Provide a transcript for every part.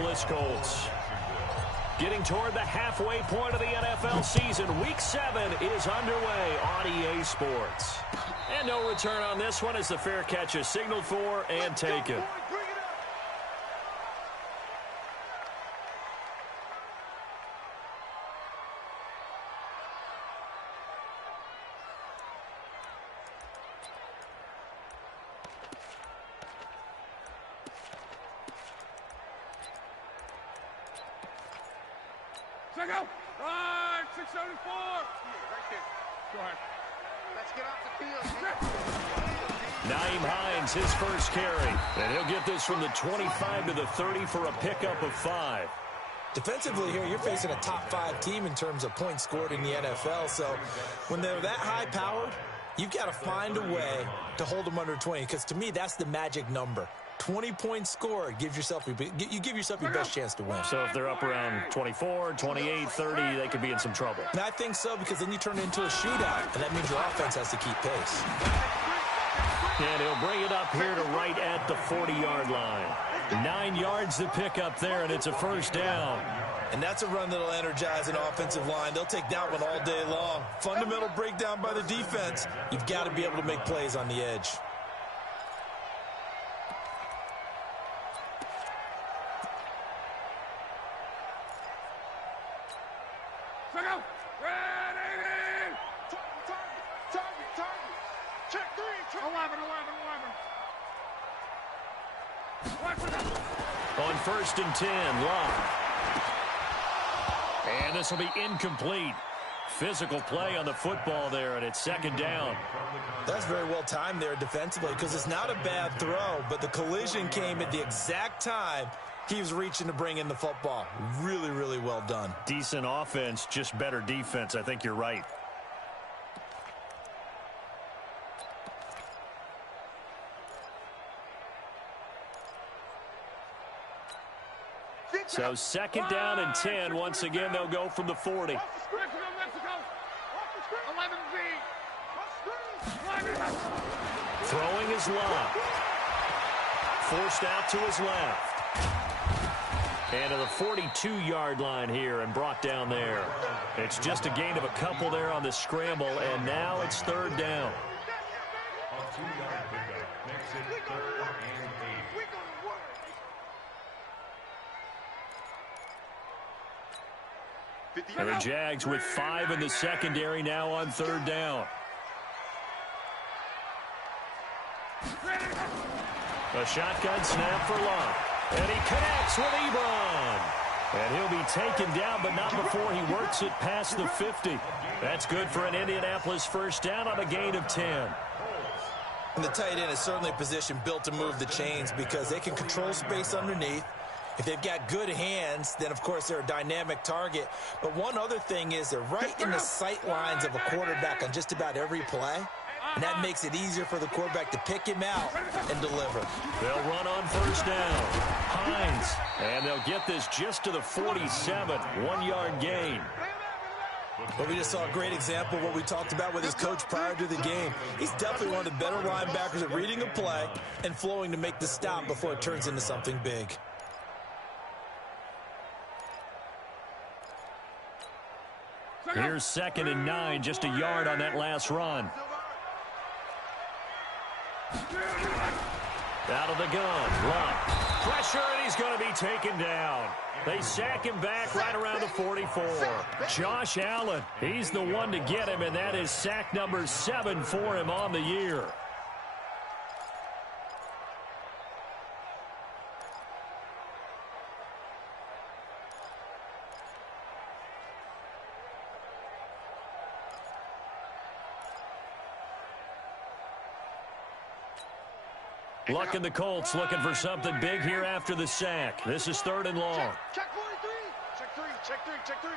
Indianapolis Colts. Getting toward the halfway point of the NFL season, Week 7 is underway on EA Sports. And no return on this one as the fair catch is signaled for and taken. Check out. Right, 674. Right there. Go ahead. Let's get off the field. Nyheim Hines, his first carry. And he'll get this from the 25 to the 30 for a pickup of 5. Defensively here, you're facing a top 5 team in terms of points scored in the NFL. So when they're that high-powered, you've got to find a way to hold them under 20. Because to me, that's the magic number. 20 points scored, you give yourself your best chance to win. So if they're up around 24, 28, 30, they could be in some trouble. And I think so, because then you turn it into a shootout, and that means your offense has to keep pace. And he'll bring it up here to right at the 40-yard line. 9 yards to pick up there, and it's a first down. And that's a run that'll energize an offensive line. They'll take that one all day long. Fundamental breakdown by the defense. You've got to be able to make plays on the edge. On 1st and 10, Locke. And this will be incomplete. Physical play on the football there, and it's 2nd down. That's very well timed there defensively, because it's not a bad throw, but the collision came at the exact time he was reaching to bring in the football. Really, really well done. Decent offense, just better defense. I think you're right. So 2nd down and 10. Once again, they'll go from the 40. Throwing is Locke. Forced out to his left. And to the 42-yard line here and brought down there. It's just a gain of a couple there on the scramble, and now it's 3rd down. And the Jags with 5 in the secondary now on 3rd down. A shotgun snap for Locke. And he connects with Ebron. And he'll be taken down, but not before he works it past the 50. That's good for an Indianapolis first down on a gain of 10. And the tight end is certainly a position built to move the chains because they can control space underneath. If they've got good hands, then, of course, they're a dynamic target. But one other thing is they're right in the sight lines of a quarterback on just about every play. And that makes it easier for the quarterback to pick him out and deliver. They'll run on 1st down. Hines. And they'll get this just to the 47. 1-yard gain. But we just saw a great example of what we talked about with his coach prior to the game. He's definitely one of the better linebackers at reading a play and flowing to make the stop before it turns into something big. Here's 2nd and 9, just a yard on that last run. Out of the gun, Locke. Pressure, and he's going to be taken down. They sack him back right around the 44. Josh Allen, he's the one to get him, and that is sack number 7 for him on the year. Luck and the Colts looking for something big here after the sack. This is 3rd and long. Check 43. Check 3. Check 3. Check 3.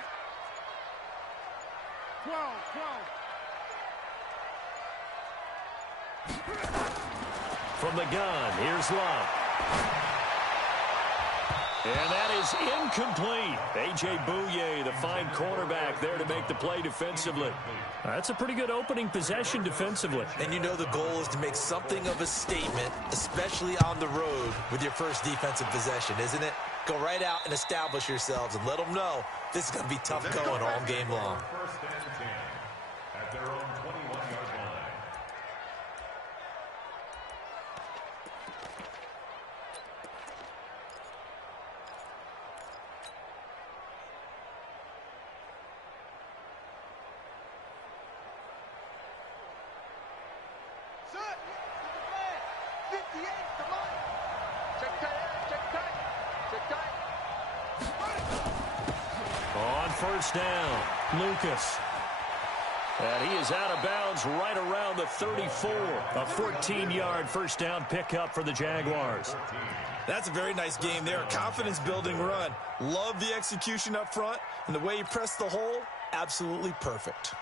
12. 12. From the gun, here's Locke. And that is incomplete. A.J. Bouye, the fine cornerback there to make the play defensively. That's a pretty good opening possession defensively. And you know the goal is to make something of a statement, especially on the road with your first defensive possession, isn't it? Go right out and establish yourselves and let them know this is going to be tough going all game long. First and 10 at their own 21-yard line. Set. 58, come on. Check tight, check tight, check tight. On first down, Lucas. And he is out of bounds right around the 34. A 14-yard first down pickup for the Jaguars. That's a very nice game there. A confidence-building run. Love the execution up front. And the way he pressed the hole, absolutely perfect.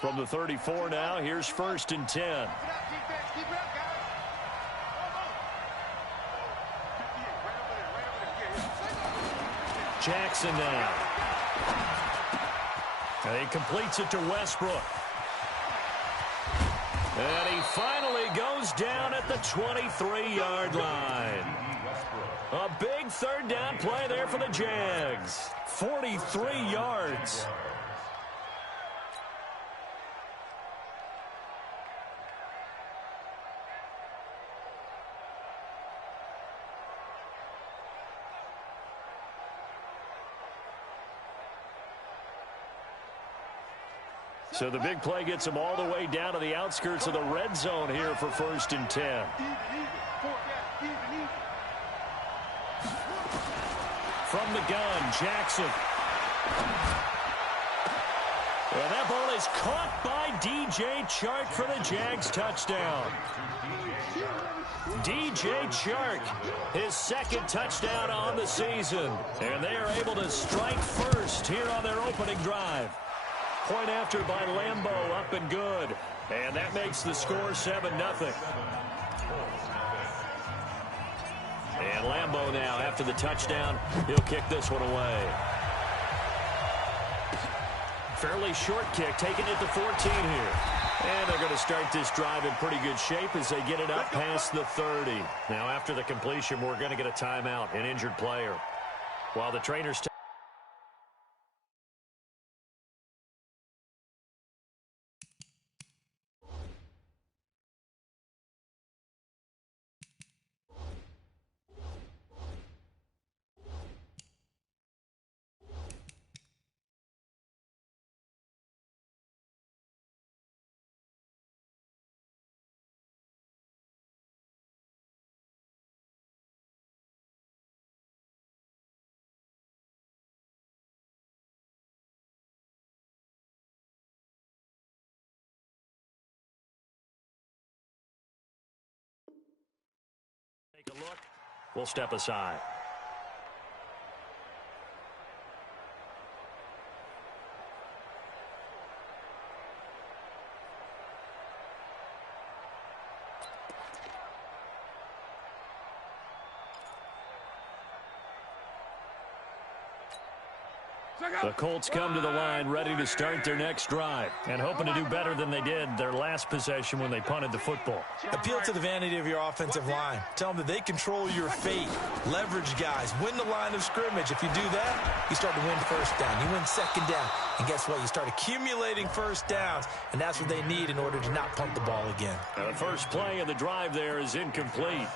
From the 34 now, here's first and 10. Keep it up, defense, keep it up, guys. Jackson now. And he completes it to Westbrook. And he finally goes down at the 23-yard line. A big third down play there for the Jags. 43 yards. So the big play gets him all the way down to the outskirts of the red zone here for first and 10. From the gun, Jackson. And that ball is caught by DJ Chark for the Jags touchdown. DJ Chark, his second touchdown on the season. And they are able to strike first here on their opening drive. Point after by Lambeau, up and good. And that makes the score 7-0. And Lambeau now, after the touchdown, he'll kick this one away. Fairly short kick, taking it to 14 here. And they're going to start this drive in pretty good shape as they get it up past the 30. Now, after the completion, we're going to get a timeout, an injured player. While the trainers... Take a look. We'll step aside. The Colts come to the line ready to start their next drive and hoping to do better than they did their last possession when they punted the football. Appeal to the vanity of your offensive line. Tell them that they control your fate. Leverage guys. Win the line of scrimmage. If you do that, you start to win first down. You win second down. And guess what? You start accumulating first downs, and that's what they need in order to not punt the ball again. The first play of the drive there is incomplete.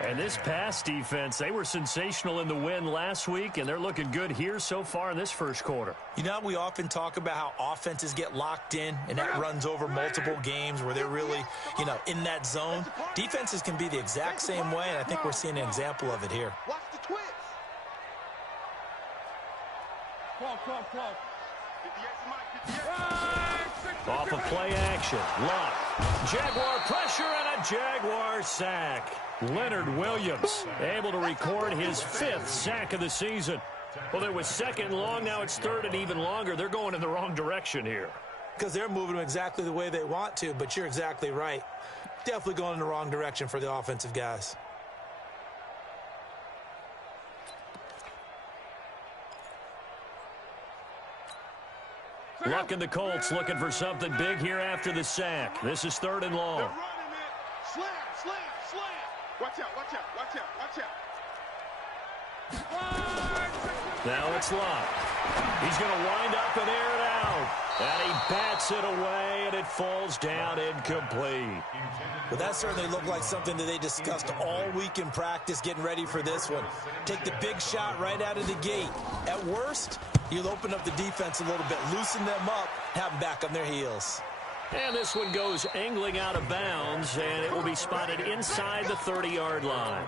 And this pass defense, they were sensational in the win last week, and they're looking good here so far in this first quarter. You know, we often talk about how offenses get locked in, and that runs over multiple games where they're really, you know, in that zone. Defenses can be the exact same way, and I think we're seeing an example of it here. Watch the twist. Off of play action. Luck. Jaguar pressure and a Jaguar sack. Leonard Williams able to record his 5th sack of the season. Well, it was second long. Now it's third and even longer. They're going in the wrong direction here. Because they're moving them exactly the way they want to, but you're exactly right. Definitely going in the wrong direction for the offensive guys. Luck and the Colts looking for something big here after the sack. This is third and long. Slam, slam, slam. Watch out, watch out, watch out, watch out. Now it's Lott. He's going to wind up and air it out. And he bats it away, and it falls down incomplete. Well, that certainly looked like something that they discussed all week in practice getting ready for this one. Take the big shot right out of the gate. At worst, you'll open up the defense a little bit, loosen them up, have them back on their heels. And this one goes angling out of bounds, and it will be spotted inside the 30-yard line.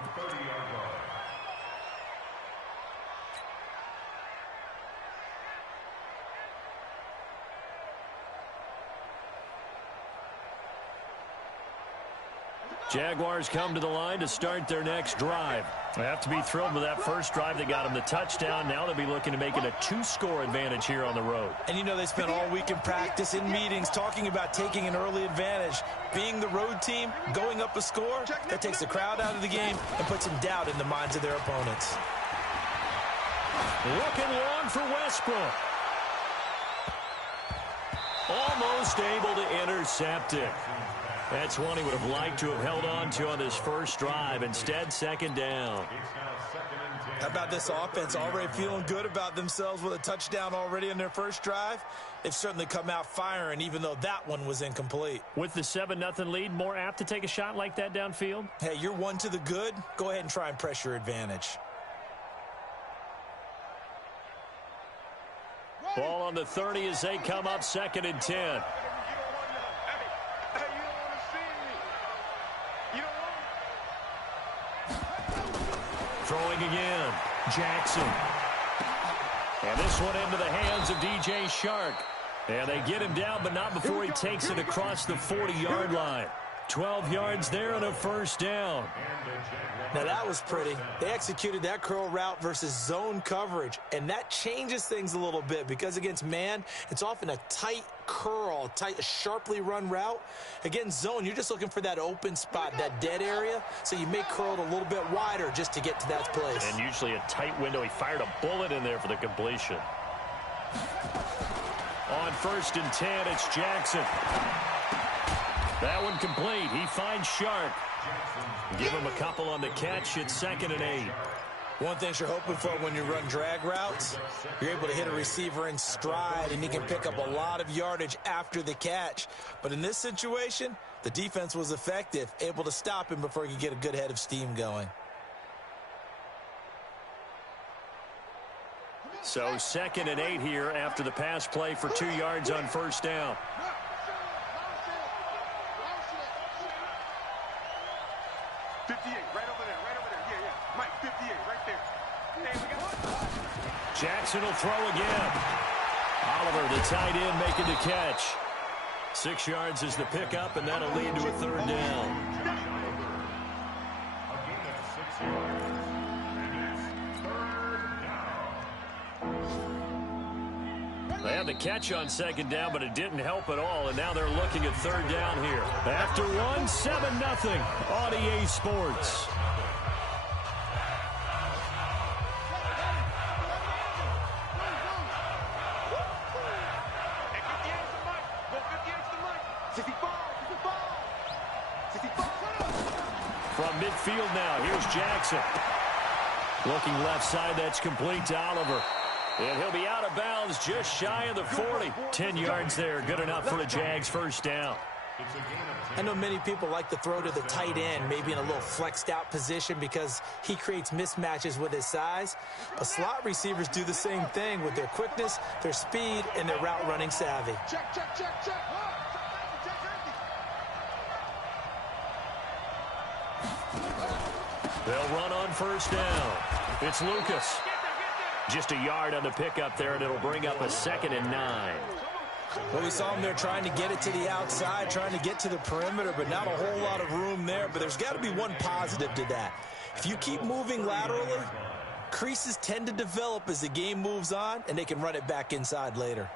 Jaguars come to the line to start their next drive. They have to be thrilled with that first drive that got them the touchdown. Now they'll be looking to make it a 2-score advantage here on the road. And you know they spent all week in practice, in meetings, talking about taking an early advantage. Being the road team, going up a score, that takes the crowd out of the game and puts some doubt in the minds of their opponents. Looking long for Westbrook. Almost able to intercept it. That's one he would have liked to have held on to on this first drive. Instead, second down. How about this offense already feeling good about themselves with a touchdown already in their first drive? They've certainly come out firing, even though that one was incomplete. With the 7-0 lead, more apt to take a shot like that downfield? Hey, you're one to the good. Go ahead and try and press your advantage. Ball on the 30 as they come up, 2nd and 10. Throwing again, Jackson. And this one into the hands of DJ Shark. And they get him down, but not before he takes it across the 40-yard line. 12 yards there and a first down. Now that was pretty. They executed that curl route versus zone coverage, and that changes things a little bit because against man, it's often a tight curl, tight, sharply run route. Against zone, you're just looking for that open spot, that dead area, so you may curl it a little bit wider just to get to that place. And usually a tight window. He fired a bullet in there for the completion. On 1st and 10, it's Jackson. That one complete. He finds Sharp. Give him a couple on the catch. It's 2nd and 8. One thing you're hoping for when you run drag routes, you're able to hit a receiver in stride, and he can pick up a lot of yardage after the catch. But in this situation, the defense was effective, able to stop him before he could get a good head of steam going. So 2nd and 8 here after the pass play for 2 yards on first down. Jackson will throw again. Oliver, the tight end, making the catch. 6 yards is the pickup, and that'll lead to a 3rd down. They had the catch on 2nd down, but it didn't help at all, and now they're looking at 3rd down here. After 7-0 on EA Sports. From midfield now, here's Jackson. Looking left side, that's complete to Oliver. And he'll be out of bounds just shy of the 40. 10 yards there, good enough for a Jags first down. I know many people like to throw to the tight end, maybe in a little flexed out position because he creates mismatches with his size. But slot receivers do the same thing with their quickness, their speed, and their route running savvy. Check. They'll run on first down. It's Lucas. Just a yard on the pickup there, and it'll bring up a 2nd and 9. Well, we saw him there trying to get it to the outside, trying to get to the perimeter, but not a whole lot of room there. But there's got to be one positive to that. If you keep moving laterally, creases tend to develop as the game moves on, and they can run it back inside later.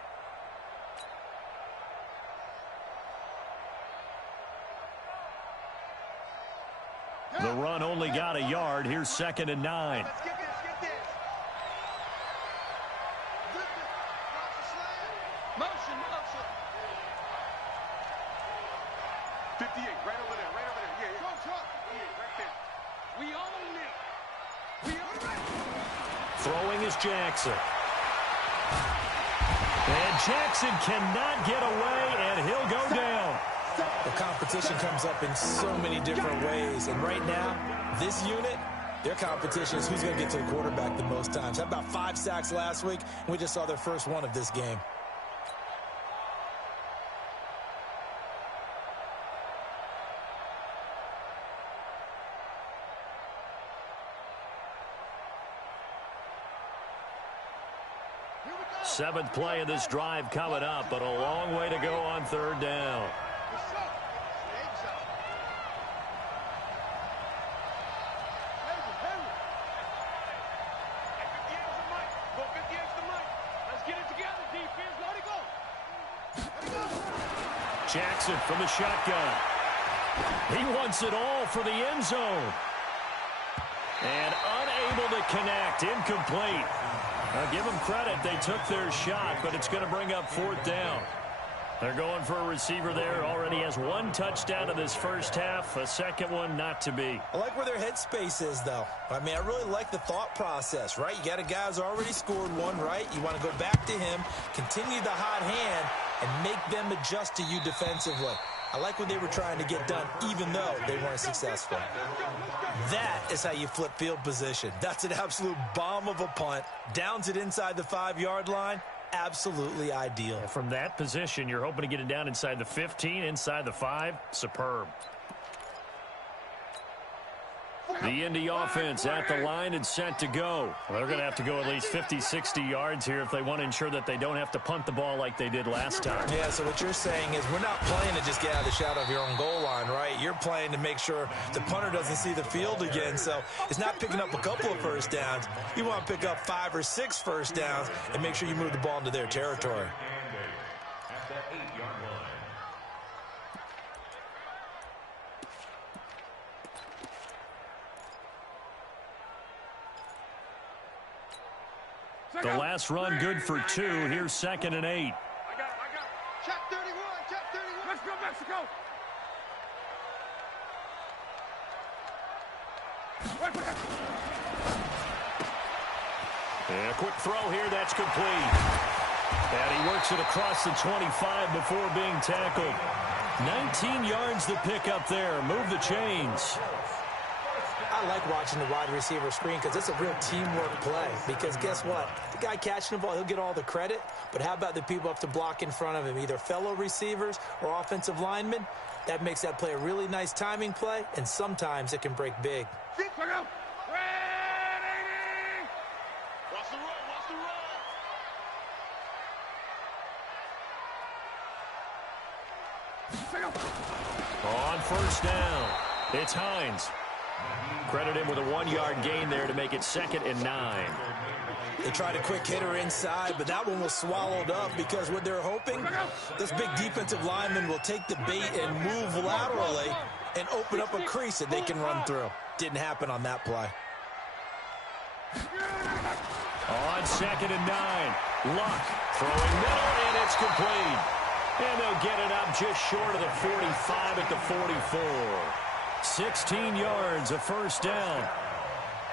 The run only got a yard. Here's 2nd and 9. Let's get this. Motion. 58, right over there. Yeah. Go, 58, right there. We own it. Throwing is Jackson. And Jackson cannot get away, and he'll go down. The competition comes up in so many different ways. And right now, this unit, their competition is who's going to get to the quarterback the most times. Had about 5 sacks last week, and we just saw their first one of this game. Seventh play of this drive coming up, but a long way to go on third down. Jackson from the shotgun. He wants it all for the end zone. And unable to connect, incomplete. I'll give them credit. They took their shot, but it's going to bring up fourth down. They're going for a receiver there. Already has 1 touchdown in this first half. A second one not to be. I like where their headspace is, though. I mean, I really like the thought process, right? You got a guy who's already scored one, right? You want to go back to him, continue the hot hand, and make them adjust to you defensively. I like what they were trying to get done, even though they weren't successful. That is how you flip field position. That's an absolute bomb of a punt. Downs it inside the 5-yard line. Absolutely ideal. From that position, you're hoping to get it down inside the 15, inside the 5. Superb. The Indy offense at the line and set to go. Well, they're going to have to go at least 50, 60 yards here if they want to ensure that they don't have to punt the ball like they did last time. Yeah, so what you're saying is we're not playing to just get out of the shadow of your own goal line, right? You're playing to make sure the punter doesn't see the field again. So it's not picking up a couple of first downs. You want to pick up 5 or 6 first downs and make sure you move the ball into their territory. At the 8-yard line. The last run good for 2. Here's 2nd and 8. I got it. Check 31. Check 31. Let's go, Mexico. And a quick throw here. That's complete. And he works it across the 25 before being tackled. 19 yards to pick up there. Move the chains. I like watching the wide receiver screen because it's a real teamwork play. Because guess what? The guy catching the ball, he'll get all the credit. But how about the people up to block in front of him, either fellow receivers or offensive linemen? That makes that play a really nice timing play, and sometimes it can break big. Watch the run. Watch the run. On first down, it's Hines. Credit him with a 1-yard gain there to make it 2nd and 9. They tried a quick hitter inside, but that one was swallowed up because what they're hoping, this big defensive lineman will take the bait and move laterally and open up a crease that they can run through. Didn't happen on that play. On 2nd and 9, Luck throwing middle, and it's complete. And they'll get it up just short of the 45 at the 44. 16 yards, a first down.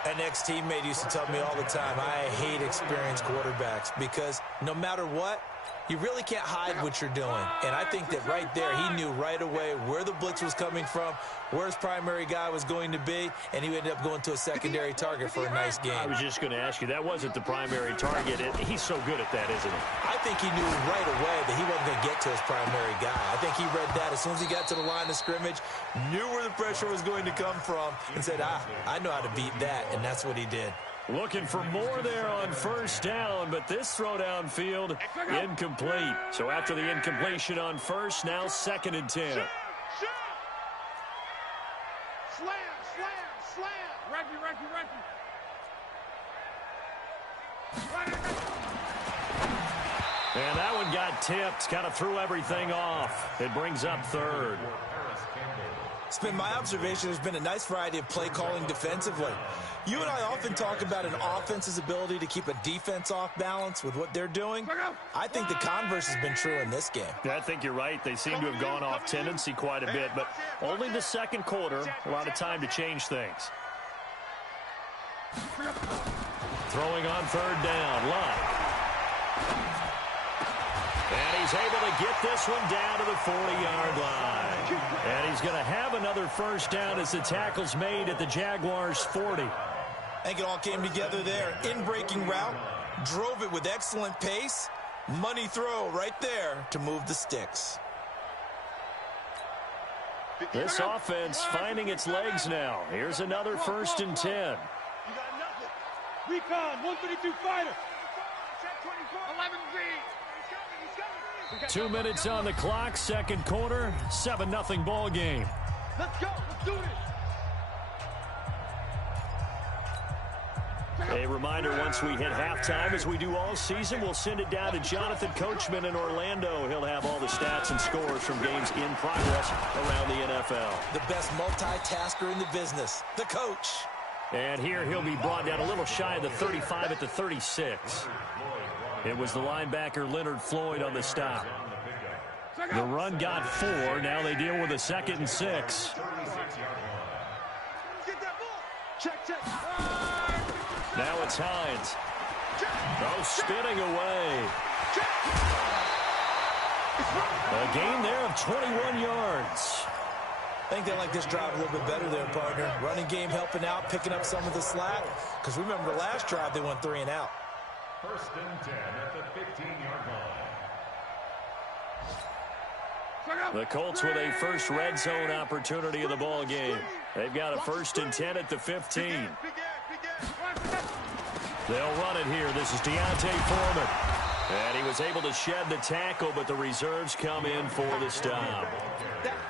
An ex-teammate used to tell me all the time, I hate experienced quarterbacks because no matter what, you really can't hide what you're doing. And I think that right there, he knew right away where the blitz was coming from, where his primary guy was going to be, and he ended up going to a secondary target for a nice game. I was just going to ask you, that wasn't the primary target. He's so good at that, isn't he? I think he knew right away that he wasn't going to get to his primary guy. I think he read that as soon as he got to the line of scrimmage, knew where the pressure was going to come from, and said, I know how to beat that, and that's what he did. Looking for more there on first down, but this throw downfield, incomplete. So after the incompletion on first, now 2nd and 10. Slam. Reggie. And that one got tipped, kind of threw everything off. It brings up 3rd. It's been my observation there's been a nice variety of play calling defensively. You and I often talk about an offense's ability to keep a defense off balance with what they're doing. I think the converse has been true in this game. I think you're right. They seem to have gone off tendency quite a bit, but only the second quarter, a lot of time to change things. Throwing on third down. Luck. And he's able to get this one down to the 40-yard line. And he's going to have another first down as the tackle's made at the Jaguars' 40. I think it all came together there. In-breaking route, drove it with excellent pace. Money throw right there to move the sticks. This offense finding its legs now. Here's another 1st and 10. You got nothing. Recon, 132 fighter. Check 24. 11Z. 2 minutes on the clock, second quarter, 7-0 ball game. Let's go. Let's do this. A reminder, once we hit halftime, as we do all season, we'll send it down to Jonathan Coachman in Orlando. He'll have all the stats and scores from games in progress around the NFL. The best multitasker in the business, the coach. And here he'll be brought down a little shy of the 35 at the 36. It was the linebacker Leonard Floyd on the stop. The run got 4. Now they deal with a 2nd and 6. Now it's Hines. Oh, spinning away. A gain there of 21 yards. I think they like this drive a little bit better there, partner. Running game helping out, picking up some of the slack. Because remember, the last drive they went 3 and out. 1st and 10 at the 15-yard line. The Colts with a first red zone opportunity of the ball game. They've got a 1st and 10 at the 15. They'll run it here. This is Deontay Foreman. And he was able to shed the tackle, but the reserves come in for the stop.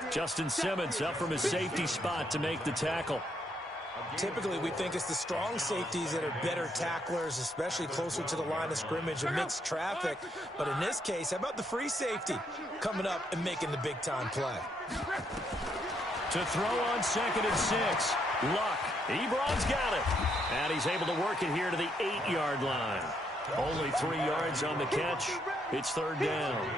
Justin Simmons up from his safety spot to make the tackle. Typically, we think it's the strong safeties that are better tacklers, especially closer to the line of scrimmage amidst traffic. But in this case, how about the free safety coming up and making the big-time play? To throw on 2nd and 6. Luck. Ebron's got it. And he's able to work it here to the 8-yard line. Only 3 yards on the catch. It's 3rd down.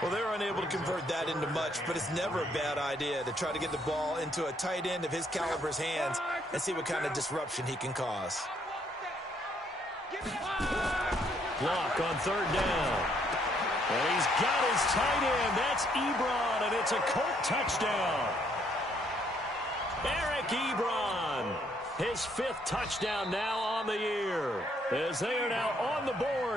Well, they're unable to convert that into much, but it's never a bad idea to try to get the ball into a tight end of his caliber's hands and see what kind of disruption he can cause. Block on 3rd down. And he's got his tight end. That's Ebron, and it's a Colt touchdown. Eric Ebron, his 5th touchdown now on the year, as they are now on the board.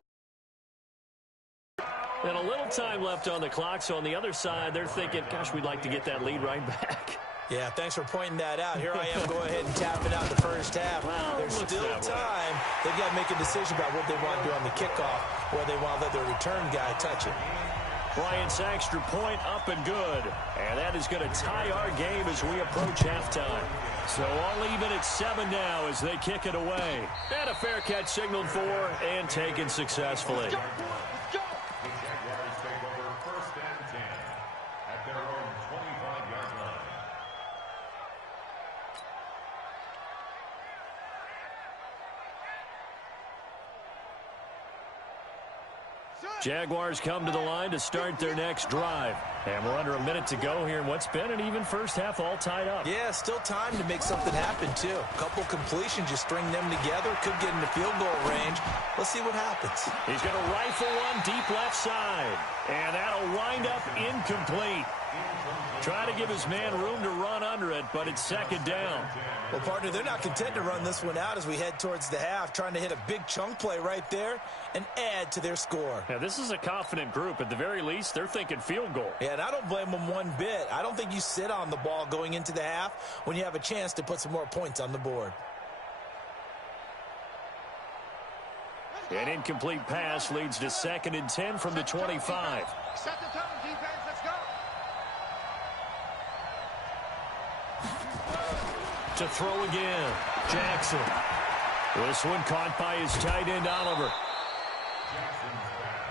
And a little time left on the clock, so on the other side, they're thinking, gosh, we'd like to get that lead right back. Yeah, thanks for pointing that out. Here I am, go ahead and tap it out the first half. Well, there's still time. They've got to make a decision about what they want to do on the kickoff, or they want to let their return guy touch it. Bryant's extra point up and good. And that is going to tie our game as we approach halftime. So all even at 7 now as they kick it away. And a fair catch signaled for and taken successfully. The Jaguars take over 1st and 10 at their own 25-yard line. Jaguars come to the line to start their next drive. And we're under a minute to go here in what's been an even first half, all tied up. Yeah, still time to make something happen, too. A couple completions, you string them together, could get into field goal range. Let's see what happens. He's going to rifle one deep left side. And that'll wind up incomplete. Try to give his man room to run under it, but it's 2nd down. Well, partner, they're not content to run this one out as we head towards the half, trying to hit a big chunk play right there and add to their score. Now, this is a confident group. At the very least, they're thinking field goal. Yeah, and I don't blame them one bit. I don't think you sit on the ball going into the half when you have a chance to put some more points on the board. An incomplete pass leads to 2nd and 10 from the 25. Set the tone, defense. Let's go. To throw again, Jackson. This one caught by his tight end, Oliver.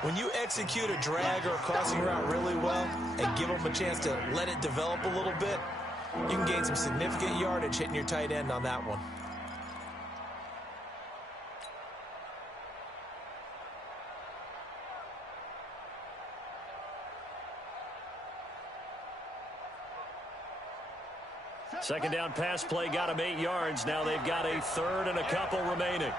When you execute a drag or a crossing route really well and give them a chance to let it develop a little bit, you can gain some significant yardage hitting your tight end on that one. Second down pass play got him 8 yards. Now they've got a 3rd and a couple remaining.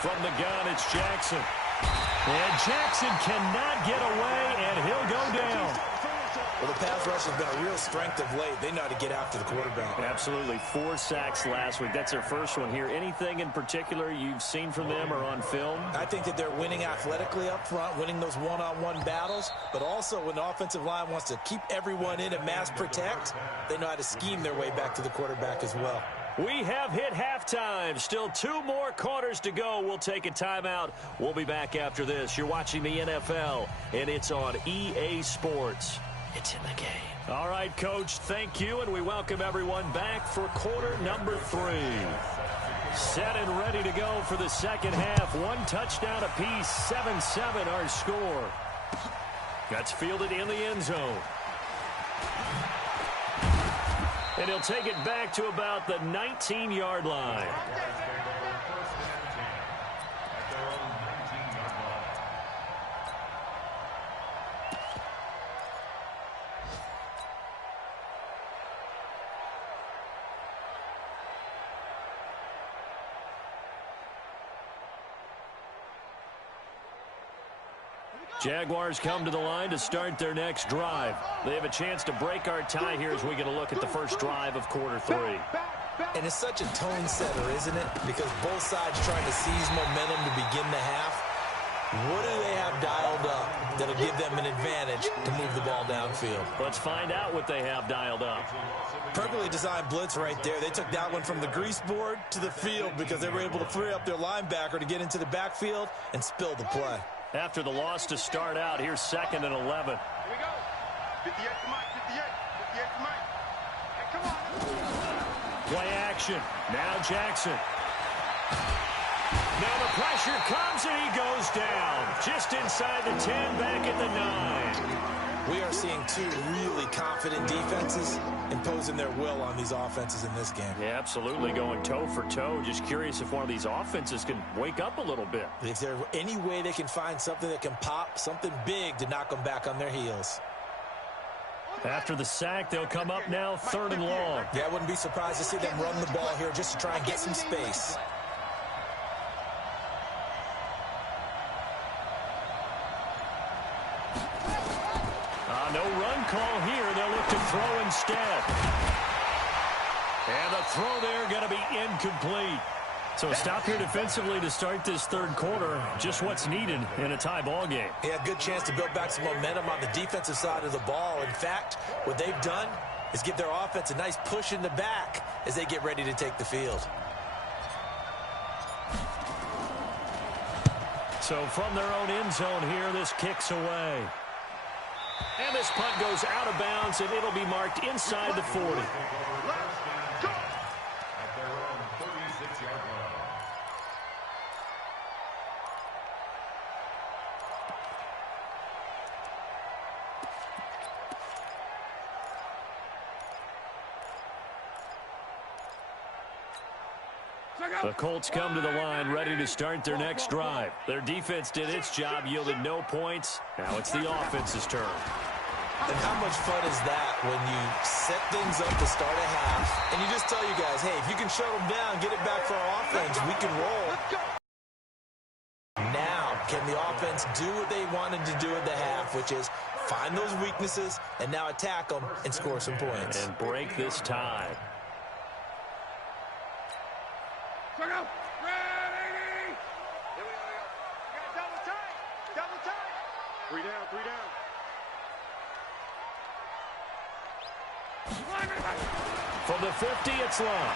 From the gun, it's Jackson. And Jackson cannot get away, and he'll go down. Well, the pass rush has been a real strength of late. They know how to get after the quarterback. Absolutely. 4 sacks last week. That's their first one here. Anything in particular you've seen from them or on film? I think that they're winning athletically up front, winning those one-on-one battles, but also when the offensive line wants to keep everyone in and mass protect, they know how to scheme their way back to the quarterback as well. We have hit halftime. Still 2 more quarters to go. We'll take a timeout. We'll be back after this. You're watching the NFL, and it's on EA Sports. It's in the game. All right, Coach, thank you, and we welcome everyone back for quarter number 3. Set and ready to go for the second half. 1 touchdown apiece, 7-7 our score. That's fielded in the end zone. And he'll take it back to about the 19-yard line. Jaguars come to the line to start their next drive. They have a chance to break our tie here as we get a look at the first drive of quarter 3. And it's such a tone setter, isn't it? Because both sides trying to seize momentum to begin the half. What do they have dialed up that'll give them an advantage to move the ball downfield? Let's find out what they have dialed up. Perfectly designed blitz right there. They took that one from the grease board to the field because they were able to free up their linebacker to get into the backfield and spill the play. After the loss to start out, here's 2nd and 11. Here we go. 58 to Mike, 58. 58 to Mike. Hey, come on. Play action. Now Jackson. Now the pressure comes and he goes down. Just inside the 10, back at the 9. We are seeing 2 really confident defenses imposing their will on these offenses in this game. Yeah, absolutely, going toe for toe. Just curious if one of these offenses can wake up a little bit. If there's any way they can find something that can pop, something big to knock them back on their heels. After the sack, they'll come up now 3rd and long. Yeah, I wouldn't be surprised to see them run the ball here just to try and get some space. No run call here. They'll look to throw instead. And the throw there going to be incomplete. So a stop here defensively to start this 3rd quarter. Just what's needed in a tie ball game. Yeah, good chance to build back some momentum on the defensive side of the ball. In fact, what they've done is give their offense a nice push in the back as they get ready to take the field. So from their own end zone here, this kicks away. And this punt goes out of bounds, and it'll be marked inside the 40. The Colts come to the line ready to start their next drive. Their defense did its job, yielded no points. Now it's the offense's turn. And how much fun is that when you set things up to start a half and you just tell you guys, hey, if you can shut them down, get it back for our offense, we can roll. Now, can the offense do what they wanted to do at the half, which is find those weaknesses and now attack them and score some points. And break this tie. Ready! Here we go. We got double tight. Double tight. 3 down, 3 down. From the 50, it's long.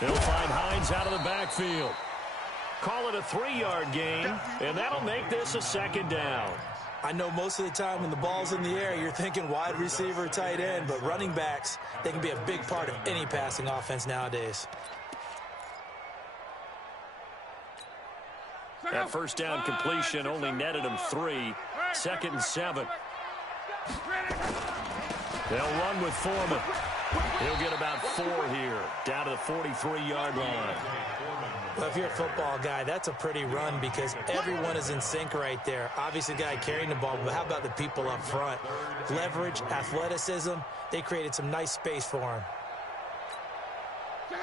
They'll find Hines out of the backfield. Call it a 3-yard gain, and that'll make this a 2nd down. I know most of the time when the ball's in the air, you're thinking wide receiver, tight end, but running backs, they can be a big part of any passing offense nowadays. That first down completion only netted him 3. 2nd and 7. They'll run with Foreman. He'll get about 4 here, down to the 43-yard line. Well, if you're a football guy, that's a pretty run because everyone is in sync right there. Obviously, the guy carrying the ball, but how about the people up front? Leverage, athleticism, they created some nice space for him.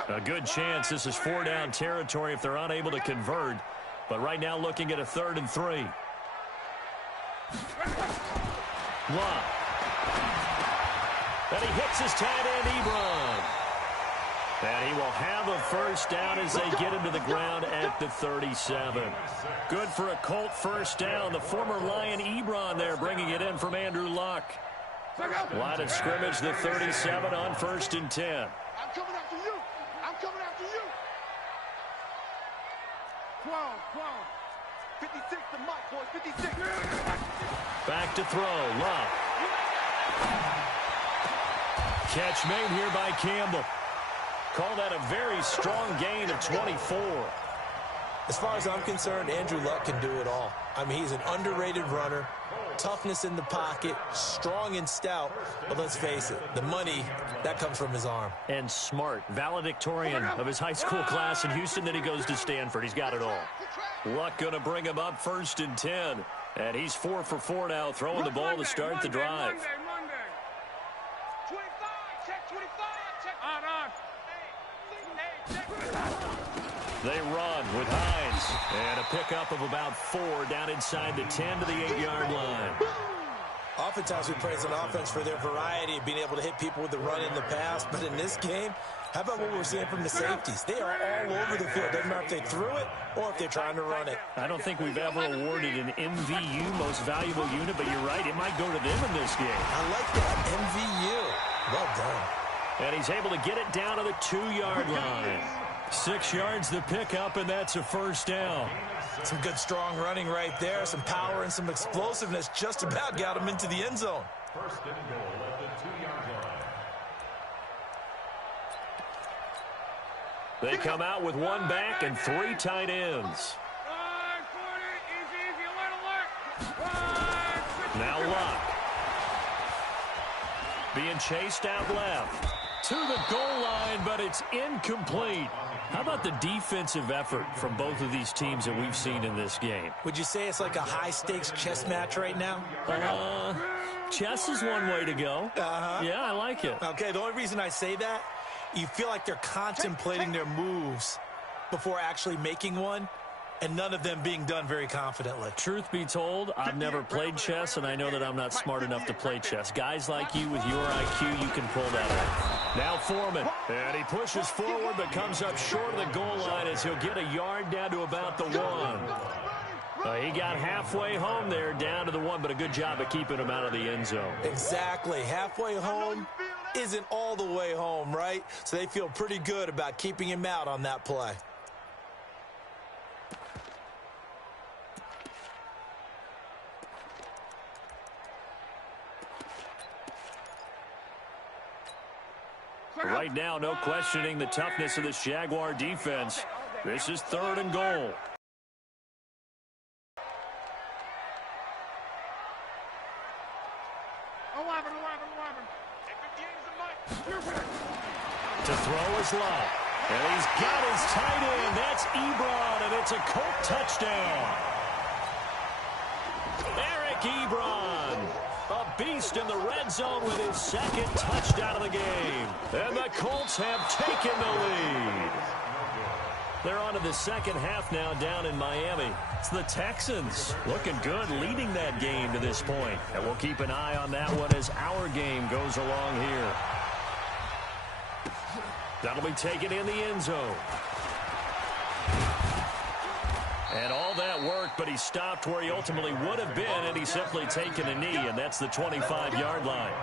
A good chance this is 4-down territory if they're unable to convert. But right now looking at a 3rd and 3. Love. And he hits his tight end, Ebron. And he will have a first down as they get him to the ground at the 37. Good for a Colt first down. The former Lion Ebron there bringing it in from Andrew Luck. Line of scrimmage, the 37 on 1st and 10. I'm coming after you. I'm coming after you. 12. 56 to Mike, boys. 56. Back to throw. Love. Catch made here by Campbell. Call that a very strong gain of 24. As far as I'm concerned, Andrew Luck can do it all. I mean, he's an underrated runner. Toughness in the pocket, strong and stout. But let's face it, the money, that comes from his arm. And smart, valedictorian of his high school class in Houston. Then he goes to Stanford. He's got it all. Luck going to bring him up 1st and 10. And he's 4 for 4 now, throwing the ball to start the drive. Monday. 25, check 25, check. On. They run with Hines. And a pickup of about 4 down inside the 10 to the 8-yard line. Oftentimes we praise an offense for their variety of being able to hit people with the run in the past. But in this game, how about what we're seeing from the safeties? They are all over the field. Doesn't matter if they threw it or if they're trying to run it. I don't think we've ever awarded an MVU, most valuable unit, but you're right, it might go to them in this game. I like that, MVU. Well done. And he's able to get it down to the 2-yard line. 6 yards the pickup, and that's a first down. Some good strong running right there. Some power and some explosiveness just about got him into the end zone. First and goal at the 2-yard line. They come out with 1 back and 3 tight ends. Now Luck. Being chased out left. To the goal line, but it's incomplete. How about the defensive effort from both of these teams that we've seen in this game? Would you say it's like a high-stakes chess match right now? Chess is one way to go. Yeah, I like it. Okay, the only reason I say that, you feel like they're contemplating their moves before actually making one, and none of them being done very confidently. Truth be told, I've never played chess, and I know that I'm not smart enough to play chess. Guys like you with your IQ, you can pull that off. Now Foreman, and he pushes forward, but comes up short of the goal line as he'll get a yard down to about the 1. He got halfway home there, down to the 1, but a good job of keeping him out of the end zone. Exactly. Halfway home isn't all the way home, right? So they feel pretty good about keeping him out on that play. Right now, no questioning the toughness of this Jaguar defense. This is 3rd and goal. To throw is Love. And he's got his tight end. That's Ebron, and it's a Colt touchdown. Eric Ebron, a beast in the red zone with his 2nd touchdown of the game. And the Colts have taken the lead. They're on to the 2nd half now down in Miami. It's the Texans looking good, leading that game to this point. And we'll keep an eye on that one as our game goes along here. That'll be taken in the end zone. And all that worked, but he stopped where he ultimately would have been, and he's simply taken a knee, and that's the 25-yard line.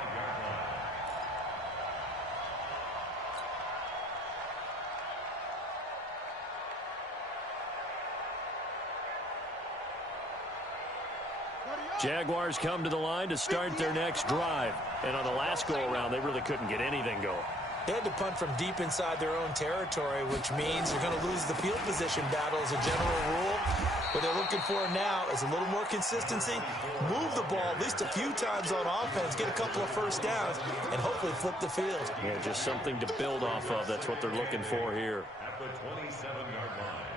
Jaguars come to the line to start their next drive. And on the last go-around, they really couldn't get anything going. They had to punt from deep inside their own territory, which means you're going to lose the field position battle as a general rule. What they're looking for now is a little more consistency, move the ball at least a few times on offense, get a couple of first downs, and hopefully flip the field. Yeah, just something to build off of. That's what they're looking for here. At the 27-yard line.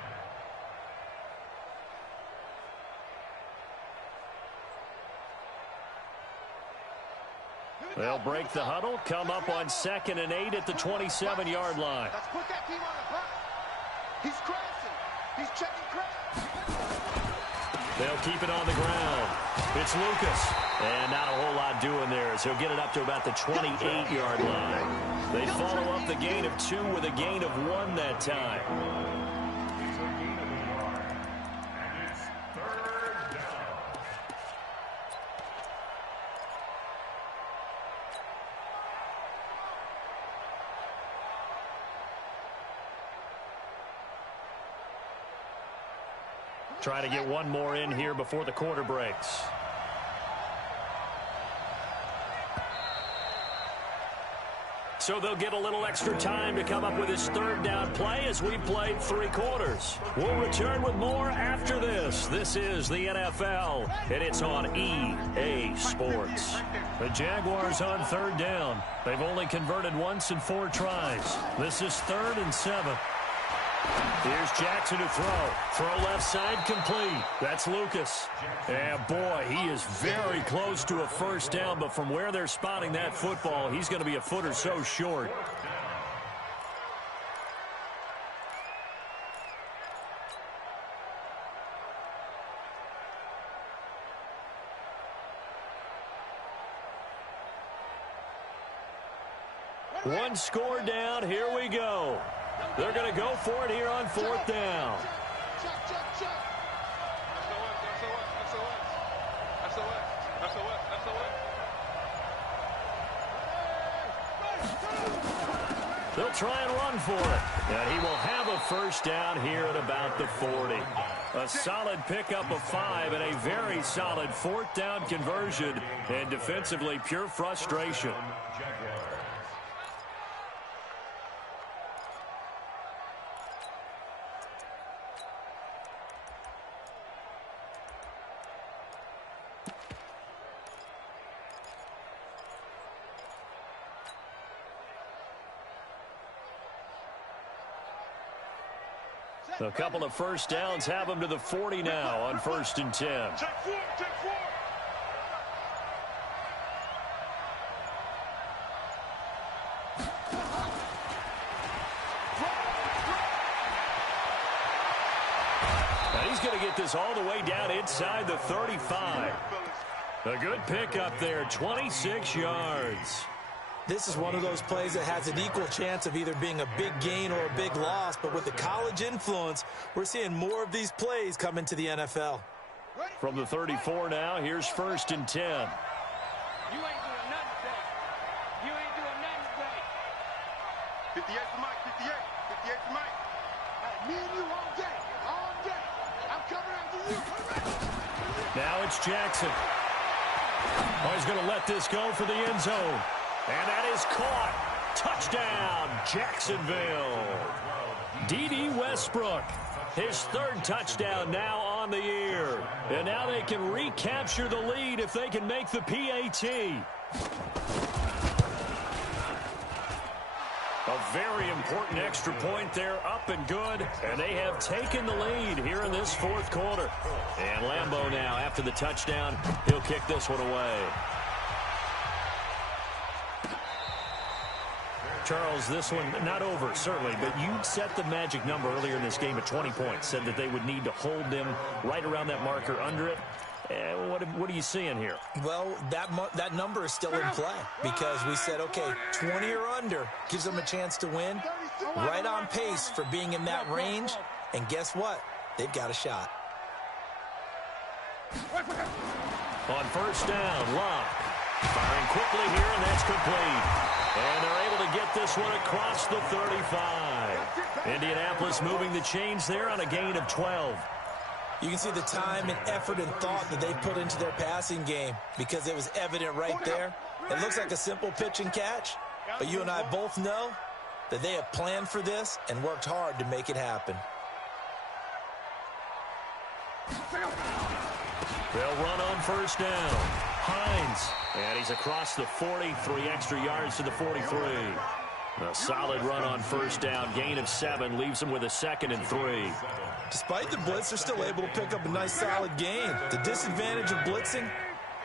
They'll break the huddle, come up on 2nd and 8 at the 27-yard line. Let's put that team on the hunt. He's crossing. He's checking crash. They'll keep it on the ground. It's Lucas. And not a whole lot doing there as he'll get it up to about the 28-yard line. They follow up the gain of 2 with a gain of 1 that time. It's a gain of a yard. And it's 3rd down. Try to get one more in here before the quarter breaks. So they'll get a little extra time to come up with his 3rd down play as we played 3 quarters. We'll return with more after this. This is the NFL, and it's on EA Sports. The Jaguars on 3rd down. They've only converted once in 4 tries. This is 3rd and 7. Here's Jackson to throw. Throw left side complete. That's Lucas. And boy, he is very close to a first down, but from where they're spotting that football, he's going to be a foot or so short. One score down. Here we go. They're going to go for it here on 4th down. They'll try and run for it. And he will have a first down here at about the 40. A solid pickup of 5 and a very solid 4th down conversion. And defensively, pure frustration. A couple of first downs have them to the 40 now on 1st and 10. Check 4, check 4. And he's going to get this all the way down inside the 35. A good pickup there, 26 yards. This is one of those plays that has an equal chance of either being a big gain or a big loss, but with the college influence, we're seeing more of these plays come into the NFL. From the 34 now, here's 1st and 10. You ain't doing nothing today. You ain't doing nothing today. 58 for Mike, 58. 58 for Mike. Hey, me and you all day. All day. I'm coming after you. Now it's Jackson. Oh, he's going to let this go for the end zone. And that is caught. Touchdown, Jacksonville. D.D. Westbrook, his 3rd touchdown now on the year. And now they can recapture the lead if they can make the PAT. A very important extra point there, up and good. And they have taken the lead here in this 4th quarter. And Lambeau now, after the touchdown, he'll kick this one away. Charles, this one not over, certainly, but you set the magic number earlier in this game at 20 points, said that they would need to hold them right around that marker under it. What are you seeing here? Well, that number is still in play because we said, okay, 20 or under gives them a chance to win. Right on pace for being in that range. And guess what? They've got a shot. On 1st down, Locke firing quickly here, and that's complete. And they're able to get this one across the 35. Indianapolis moving the chains there on a gain of 12. You can see the time and effort and thought that they put into their passing game because it was evident right there. It looks like a simple pitch and catch, But you and I both know that they have planned for this and worked hard to make it happen. They'll run on first down. Hines. And he's across the 40, 3 extra yards to the 43. A solid run on first down. Gain of 7 leaves them with a 2nd and 3. Despite the blitz, they're still able to pick up a nice solid gain. The disadvantage of blitzing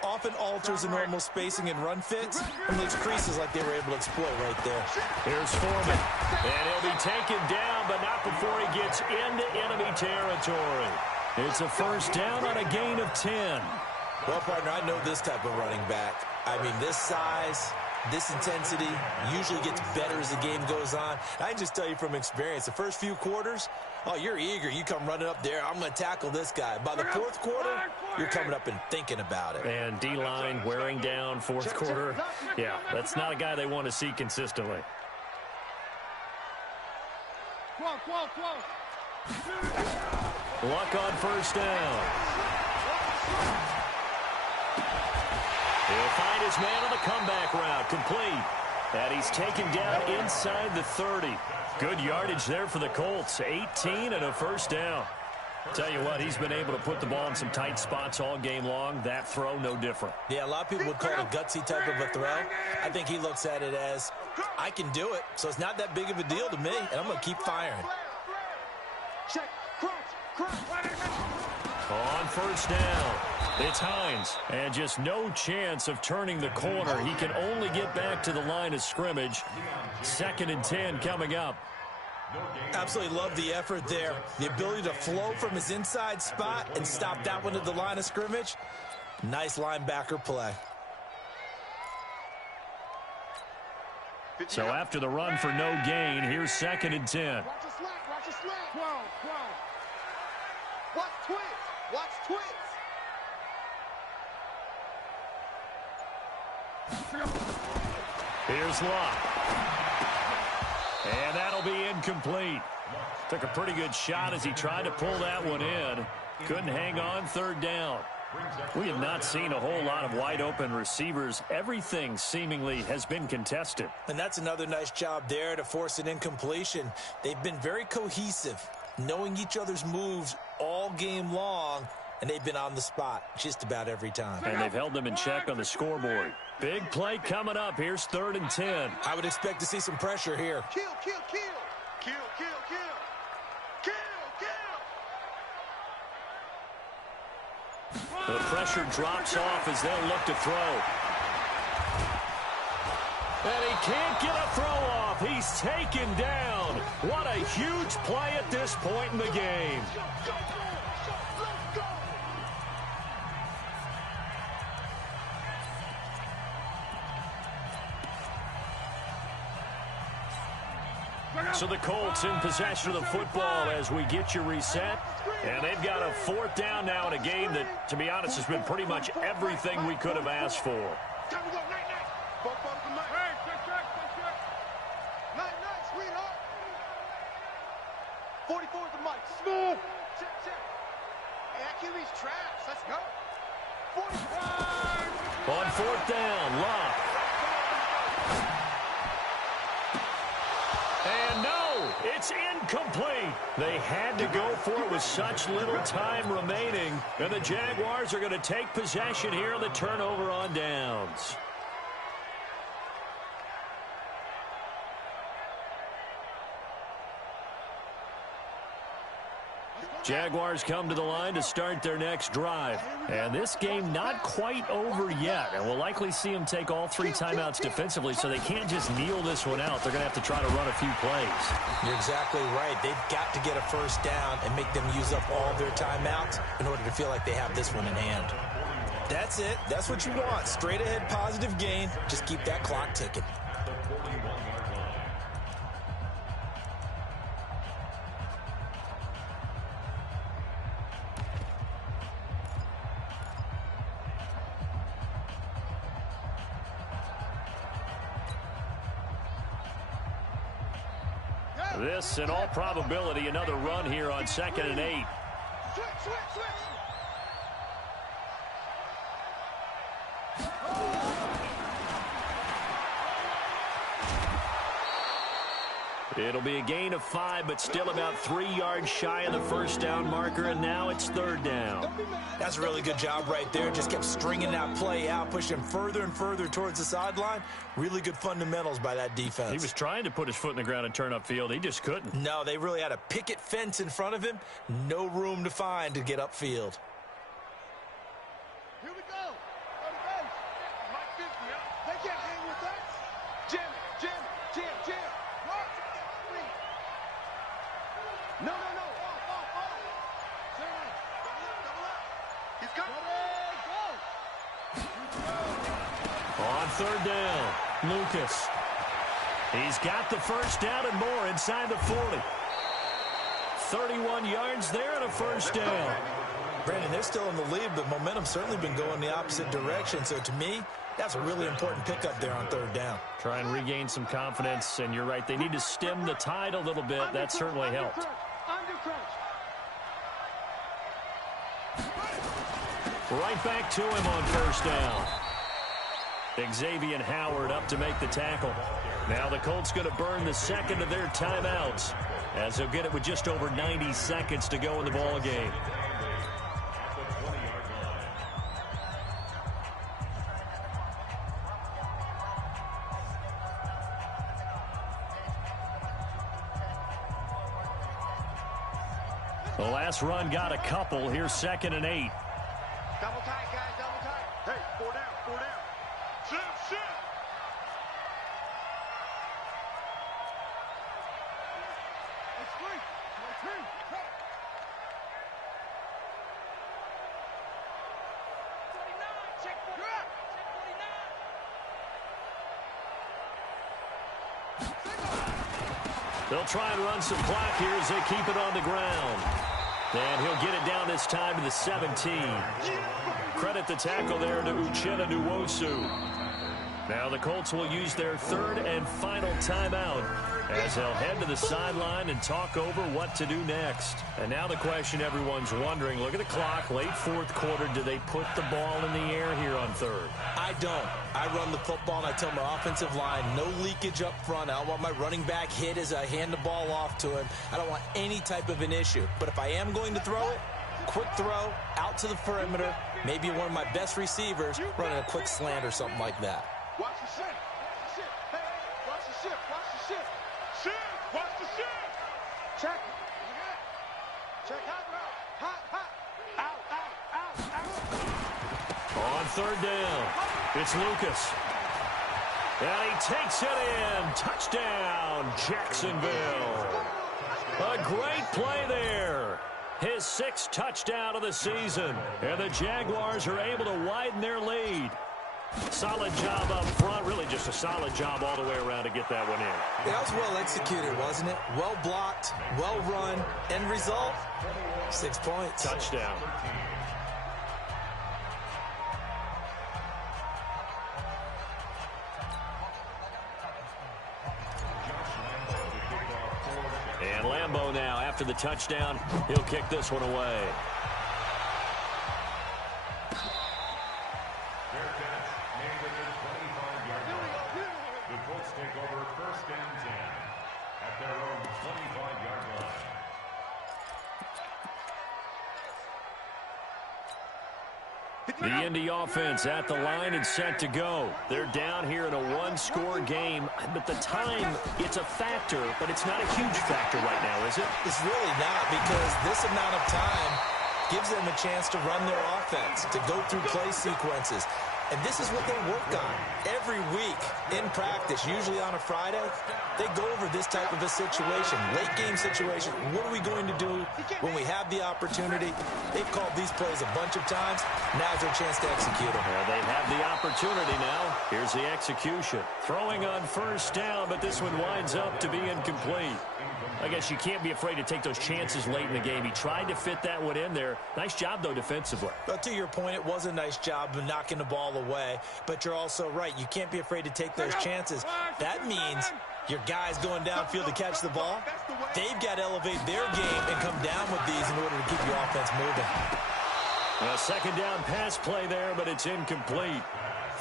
often alters the normal spacing and run fits and leaves creases like they were able to exploit right there. Here's Foreman. And he'll be taken down, but not before he gets into enemy territory. It's a first down on a gain of 10. Well, partner, I know this type of running back. I mean, this size, this intensity usually gets better as the game goes on. I can just tell you from experience, the first few quarters, oh, you're eager. You come running up there, I'm going to tackle this guy. By the fourth quarter, you're coming up and thinking about it. And D-line wearing down fourth quarter. Yeah, that's not a guy they want to see consistently. Luck on first down. He'll find his man on the comeback route. Complete. And he's taken down inside the 30. Good yardage there for the Colts. 18 and a first down. Tell you what, he's been able to put the ball in some tight spots all game long. That throw, no different. Yeah, a lot of people would call it a gutsy type of a throw. I think he looks at it as, I can do it, so it's not that big of a deal to me, and I'm going to keep firing. On first down, it's Hines. And just no chance of turning the corner. He can only get back to the line of scrimmage. 2nd and 10 coming up. Absolutely love the effort there. The ability to flow from his inside spot and stop that one at the line of scrimmage. Nice linebacker play. So after the run for no gain, here's 2nd and 10. Watch the slant, watch the slant. 12. Watch twits. Watch twits. Here's Locke. And that'll be incomplete. Took a pretty good shot as he tried to pull that one in. Couldn't hang on, 3rd down. We have not seen a whole lot of wide open receivers. Everything seemingly has been contested. And that's another nice job there to force an incompletion. They've been very cohesive, knowing each other's moves all game long, and they've been on the spot just about every time. And they've held them in check on the scoreboard. Big play coming up. Here's 3rd and 10. I would expect to see some pressure here. Kill. The pressure drops off as they'll look to throw. And he can't get a throw off. He's taken down. What a huge play at this point in the game. So the Colts in possession of the football as we get you reset. And they've got a 4th down now in a game that, to be honest, has been pretty much everything we could have asked for. Time to go, night. Both of them, night. Hey, check. Night, sweetheart. 44 is the mic. Smooth. Check. Hey, that QB's trash. Let's go. 45. On 4th down, Locke. And no, it's incomplete. They had to go for it with such little time remaining. And the Jaguars are going to take possession here on the turnover on downs. Jaguars come to the line to start their next drive. And this game not quite over yet. And we'll likely see them take all 3 timeouts defensively, so they can't just kneel this one out. They're going to have to try to run a few plays. You're exactly right. They've got to get a first down and make them use up all their timeouts in order to feel like they have this one in hand. That's it. That's what you want. Straight ahead positive gain. Just keep that clock ticking. This, in all probability, another run here on 2nd and 8. Switch. It'll be a gain of 5, but still about 3 yards shy of the first down marker, and now it's 3rd down. That's a really good job right there. Just kept stringing that play out, pushing him further and further towards the sideline. Really good fundamentals by that defense. He was trying to put his foot in the ground and turn upfield. He just couldn't. No, they really had a picket fence in front of him. No room to find to get upfield. Here we go. They can't hang with us. Jim. What? No. Double up. He's coming. Go. On 3rd down, Lucas. He's got the first down and more inside the 40. 31 yards there and a first down. Brandon, they're still in the lead, but momentum's certainly been going the opposite direction. So to me, that's a really important pickup there on 3rd down. Try and regain some confidence, and you're right. They need to stem the tide a little bit. That certainly helped. Right back to him on 1st down. Xavier Howard up to make the tackle. Now the Colts going to burn the second of their timeouts, as they'll get it with just over 90 seconds to go in the ball game. The last run got a couple. Here's 2nd and 8. Double tight, guys, double tight. Hey, 4 down. Shift. It's free. Check 49. They'll try and run some clock here as they keep it on the ground. And he'll get it down this time to the 17. Credit the tackle there to Uchenna Nwosu. Now the Colts will use their 3rd and final timeout as they'll head to the sideline and talk over what to do next. And now the question everyone's wondering, look at the clock, late 4th quarter, do they put the ball in the air here on 3rd? I don't. I run the football, and I tell my offensive line, no leakage up front. I don't want my running back hit as I hand the ball off to him. I don't want any type of an issue. But if I am going to throw it, quick throw, out to the perimeter, maybe one of my best receivers running a quick slant or something like that. Watch the shift. Hey, watch the shift. Watch the shift. Check. Check hot route. Hot. Out. On 3rd down, it's Lucas. And he takes it in. Touchdown, Jacksonville. A great play there. His 6th touchdown of the season. And the Jaguars are able to widen their lead. Solid job up front. Really just a solid job all the way around to get that one in. Yeah, that was well executed, wasn't it? Well blocked, well run. End result, 6 points. Touchdown. And Lambeau now, after the touchdown, he'll kick this one away. The Colts take over 1st and 10 at their own 25-yard line. The Indy offense at the line and set to go. They're down here in a 1-score game, but the time, it's a factor, but it's not a huge factor right now, is it? It's really not, because this amount of time gives them a chance to run their offense, to go through play sequences. And this is what they work on every week in practice, usually on a Friday. They go over this type of a situation, late game situation. What are we going to do when we have the opportunity? They've called these plays a bunch of times. Now's their chance to execute them. Well, they have the opportunity now. Here's the execution. Throwing on 1st down, but this one winds up to be incomplete. I guess you can't be afraid to take those chances late in the game. He tried to fit that one in there. Nice job, though, defensively. But to your point, it was a nice job of knocking the ball away. But you're also right. You can't be afraid to take those chances. That means your guys going downfield to catch the ball, they've got to elevate their game and come down with these in order to keep your offense moving. A 2nd down pass play there, but it's incomplete.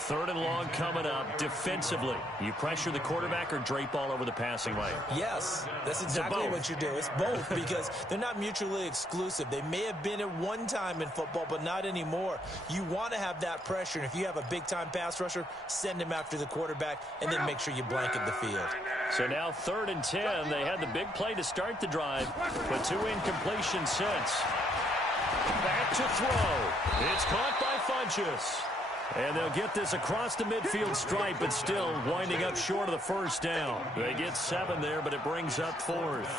3rd and long coming up. Defensively, you pressure the quarterback or drape all over the passing lane? Yes, that's exactly what you do. It's both because they're not mutually exclusive. They may have been at one time in football, but not anymore. You want to have that pressure, and if you have a big-time pass rusher, send him after the quarterback, and then make sure you blanket the field. So now 3rd and 10. They had the big play to start the drive, but 2 incompletions since. Back to throw. It's caught by Funchess. And they'll get this across the midfield stripe, but still winding up short of the first down. They get 7 there, but it brings up 4th.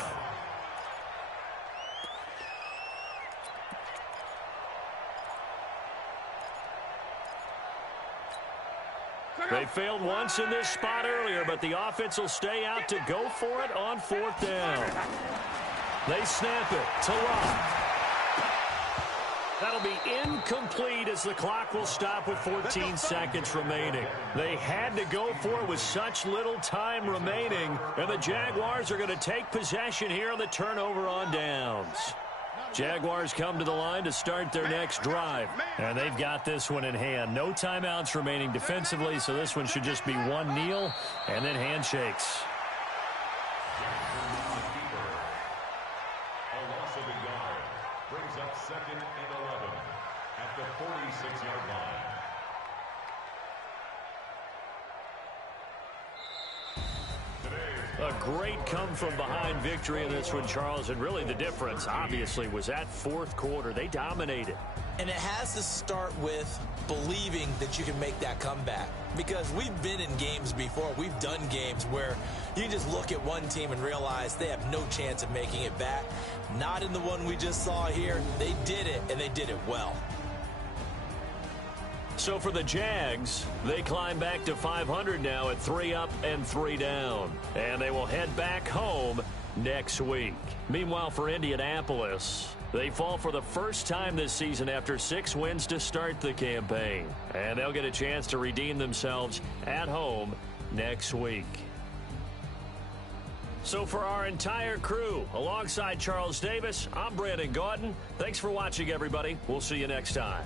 They failed once in this spot earlier, but the offense will stay out to go for it on 4th down. They snap it to Locke. That'll be incomplete as the clock will stop with 14 seconds remaining. They had to go for it with such little time remaining, and the Jaguars are going to take possession here on the turnover on downs. Jaguars come to the line to start their next drive, and they've got this one in hand. No timeouts remaining defensively, so this one should just be one kneel and then handshakes. A loss of a yard brings up 2nd and 11 at the 46-yard line. A great come-from-behind victory in this one, Charles, and really the difference, obviously, was that 4th quarter. They dominated. And it has to start with believing that you can make that comeback. Because we've been in games before. We've done games where you just look at one team and realize they have no chance of making it back. Not in the one we just saw here. They did it, and they did it well. So for the Jags, they climb back to 500 now at 3 up and 3 down. And they will head back home next week. Meanwhile, for Indianapolis, they fall for the first time this season after 6 wins to start the campaign. And they'll get a chance to redeem themselves at home next week. So for our entire crew, alongside Charles Davis, I'm Brandon Gaudin. Thanks for watching, everybody. We'll see you next time.